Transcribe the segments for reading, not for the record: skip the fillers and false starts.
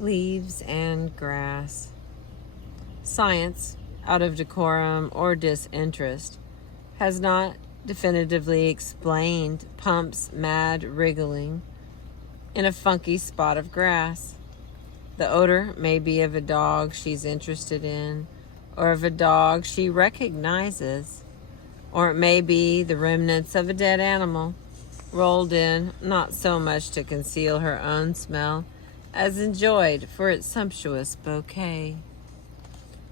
leaves and grass. Science, out of decorum or disinterest, has not definitively explained Pump's mad wriggling in a funky spot of grass. The odor may be of a dog she's interested in, or of a dog she recognizes, or it may be the remnants of a dead animal, rolled in not so much to conceal her own smell as enjoyed for its sumptuous bouquet.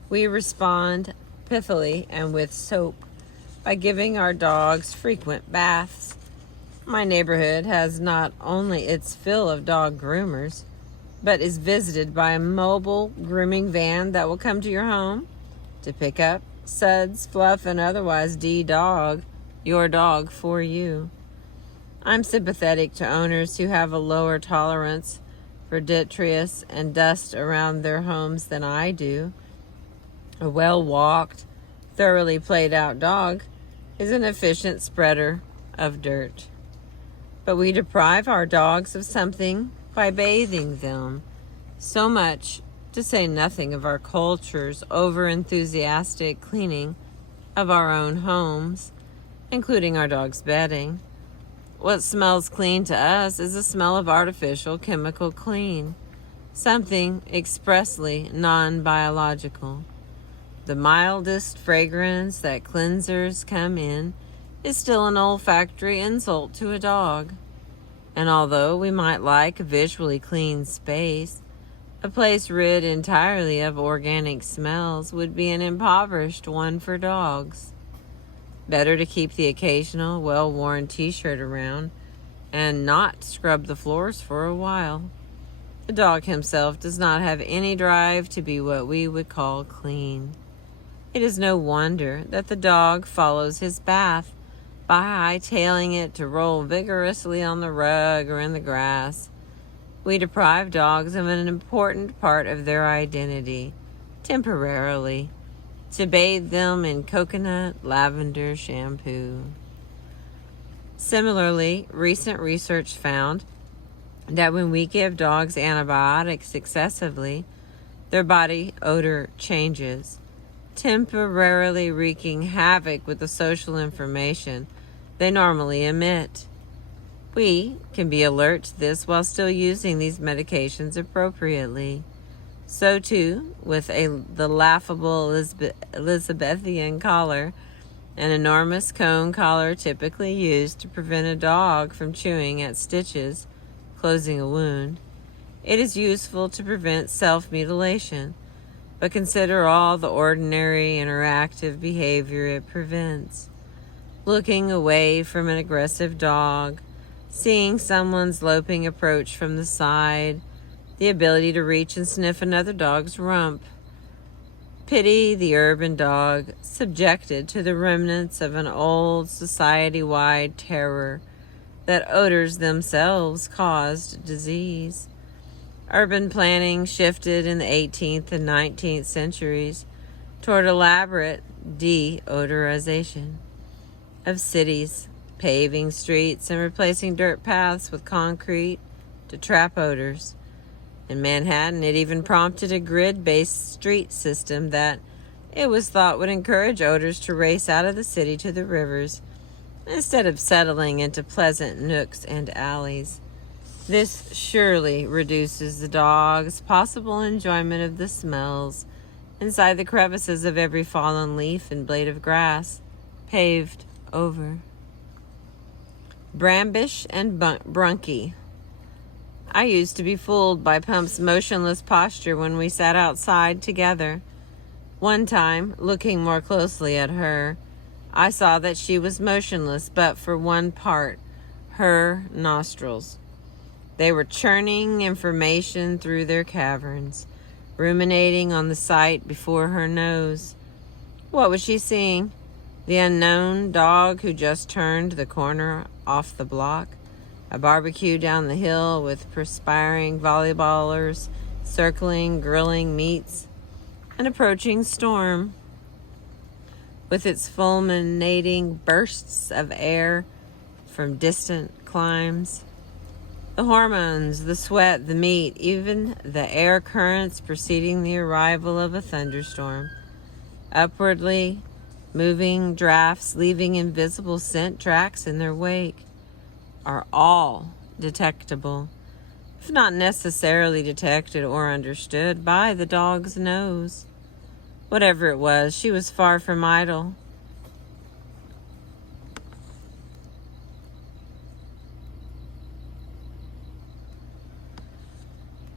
We respond pithily and with soap by giving our dogs frequent baths. My neighborhood has not only its fill of dog groomers, but is visited by a mobile grooming van that will come to your home to pick up, suds, fluff, and otherwise de-dog your dog for you. I'm sympathetic to owners who have a lower tolerance for detritus and dust around their homes than I do. A well-walked, thoroughly played-out dog is an efficient spreader of dirt. But we deprive our dogs of something by bathing them. So much, to say nothing of our culture's over-enthusiastic cleaning of our own homes, including our dog's bedding. What smells clean to us is the smell of artificial chemical clean, something expressly non-biological. The mildest fragrance that cleansers come in is still an olfactory insult to a dog. And although we might like a visually clean space, a place rid entirely of organic smells would be an impoverished one for dogs. Better to keep the occasional well-worn t-shirt around and not scrub the floors for a while. The dog himself does not have any drive to be what we would call clean. It is no wonder that the dog follows his bath by hightailing it to roll vigorously on the rug or in the grass. We deprive dogs of an important part of their identity, temporarily, to bathe them in coconut lavender shampoo. Similarly, recent research found that when we give dogs antibiotics excessively, their body odor changes, temporarily wreaking havoc with the social information they normally emit. We can be alert to this while still using these medications appropriately. So too with the laughable Elizabethan collar, an enormous cone collar typically used to prevent a dog from chewing at stitches, closing a wound. It is useful to prevent self-mutilation, but consider all the ordinary interactive behavior it prevents. Looking away from an aggressive dog, seeing someone's loping approach from the side, the ability to reach and sniff another dog's rump. Pity the urban dog subjected to the remnants of an old society-wide terror that odors themselves caused disease. Urban planning shifted in the 18th and 19th centuries toward elaborate deodorization of cities, paving streets and replacing dirt paths with concrete to trap odors. In Manhattan, it even prompted a grid-based street system that it was thought would encourage odors to race out of the city to the rivers instead of settling into pleasant nooks and alleys. This surely reduces the dog's possible enjoyment of the smells inside the crevices of every fallen leaf and blade of grass paved over. Brambish and Brunky. I used to be fooled by Pump's motionless posture when we sat outside together. One time, looking more closely at her, I saw that she was motionless but for one part, her nostrils. They were churning information through their caverns, ruminating on the sight before her nose. What was she seeing? The unknown dog who just turned the corner off the block? A barbecue down the hill with perspiring volleyballers circling, grilling meats? An approaching storm with its fulminating bursts of air from distant climes? The hormones, the sweat, the meat, even the air currents preceding the arrival of a thunderstorm. Upwardly moving drafts leaving invisible scent tracks in their wake are all detectable, if not necessarily detected or understood, by the dog's nose. Whatever it was, she was far from idle.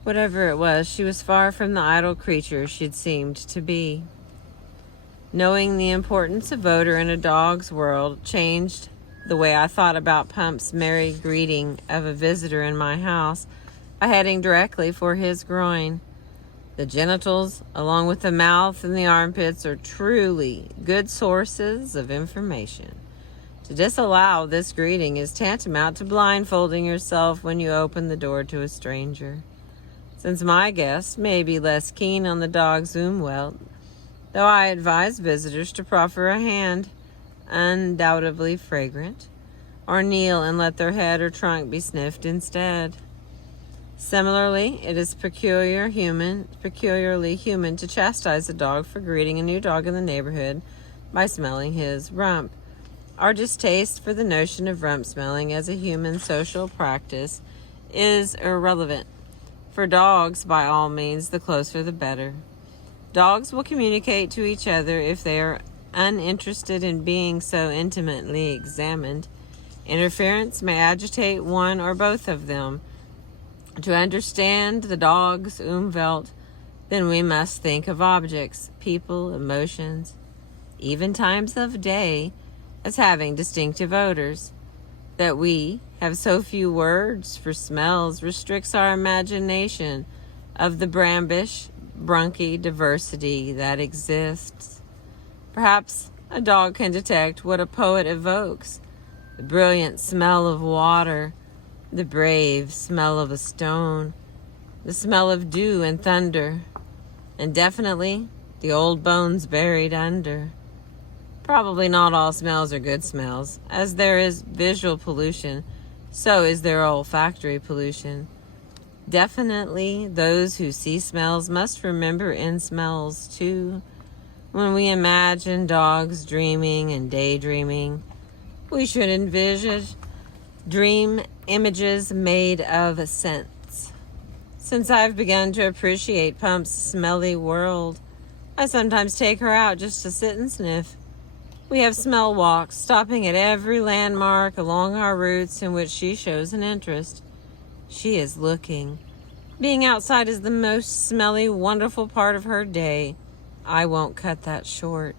Whatever it was, she was far from the idle creature she'd seemed to be. Knowing the importance of odor in a dog's world changed the way I thought about Pump's merry greeting of a visitor in my house by heading directly for his groin. The genitals, along with the mouth and the armpits, are truly good sources of information. To disallow this greeting is tantamount to blindfolding yourself when you open the door to a stranger. Since my guest may be less keen on the dog's umwelt, though I advise visitors to proffer a hand, undoubtedly fragrant, or kneel and let their head or trunk be sniffed instead. Similarly, it is peculiarly human to chastise a dog for greeting a new dog in the neighborhood by smelling his rump. Our distaste for the notion of rump smelling as a human social practice is irrelevant. For dogs, by all means, the closer the better. Dogs will communicate to each other if they are uninterested in being so intimately examined. Interference may agitate one or both of them. To understand the dog's umwelt, then we must think of objects, people, emotions, even times of day, as having distinctive odors. That we have so few words for smells restricts our imagination of the brambish, brunky diversity that exists. Perhaps a dog can detect what a poet evokes: the brilliant smell of water, the brave smell of a stone, the smell of dew and thunder, and definitely the old bones buried under. Probably not all smells are good smells. As there is visual pollution, so is there olfactory pollution. Definitely, those who see smells must remember in smells too. When we imagine dogs dreaming and daydreaming, we should envisage dream images made of scents. Since I've begun to appreciate Pump's smelly world, I sometimes take her out just to sit and sniff. We have smell walks, stopping at every landmark along our routes in which she shows an interest. She is looking. Being outside is the most smelly, wonderful part of her day. I won't cut that short.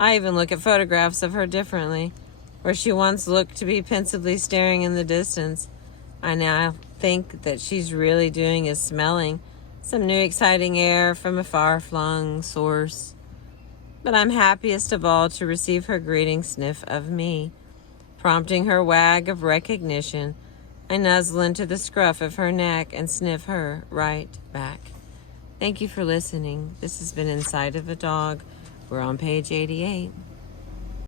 I even look at photographs of her differently. Where she once looked to be pensively staring in the distance, I now think that she's really doing is smelling some new exciting air from a far-flung source. But I'm happiest of all to receive her greeting sniff of me. Prompting her wag of recognition, I nuzzle into the scruff of her neck and sniff her right back. Thank you for listening. This has been Inside of a Dog. We're on page 88.